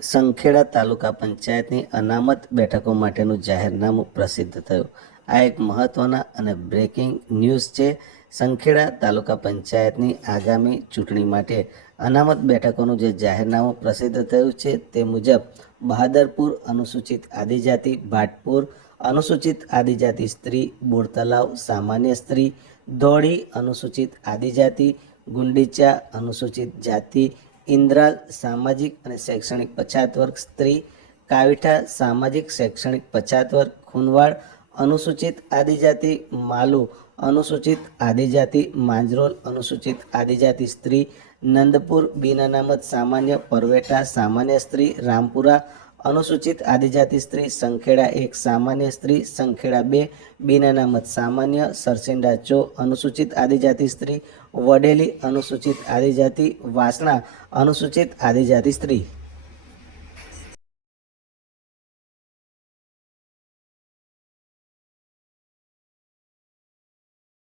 સંખેડા તાલુકા પંચાયતની અનામત બેઠકો માટેનું જાહેરનામું પ્રસિદ્ધ થયું. આ એક મહત્વના અને બ્રેકિંગ ન્યૂઝ છે. સંખેડા તાલુકા પંચાયતની આગામી ચૂંટણી માટે અનામત બેઠકોનું જે જાહેરનામું પ્રસિદ્ધ થયું છે તે મુજબ બહાદરપુર અનુસૂચિત આદિજાતિ, ભાટપુર અનુસૂચિત આદિજાતિ સ્ત્રી, બોરતલાવ સામાન્ય સ્ત્રી, ધોળી અનુસૂચિત આદિજાતિ, ગુંડીચા અનુસૂચિત જાતિ ઇન્દ્રાલ સામાજિક અને શૈક્ષણિક પછાત વર્ગ સ્ત્રી, કાવીઠા સામાજિક, શૈક્ષણિક પછાત વર્ગ ખુનવાડ અનુસૂચિત આદિજાતિ, માલુ, અનુસૂચિત આદિજાતિ, માંજરોલ, અનુસૂચિત આદિજાતિ સ્ત્રી, નંદપુર બિન સામાન્ય, પરવેટા સામાન્ય સ્ત્રી, રામપુરા અનુસૂચિત આદિજાતિ સ્ત્રી સંખેડા એક, સામાન્ય સ્ત્રી સંખેડા બે બિન અનામત સામાન્ય, સરસિંડા ચો, અનુસૂચિત આદિજાતિ સ્ત્રી, વડેલી, અનુસૂચિત આદિજાતિ, વાસણા, અનુસૂચિત આદિજાતિ સ્ત્રી.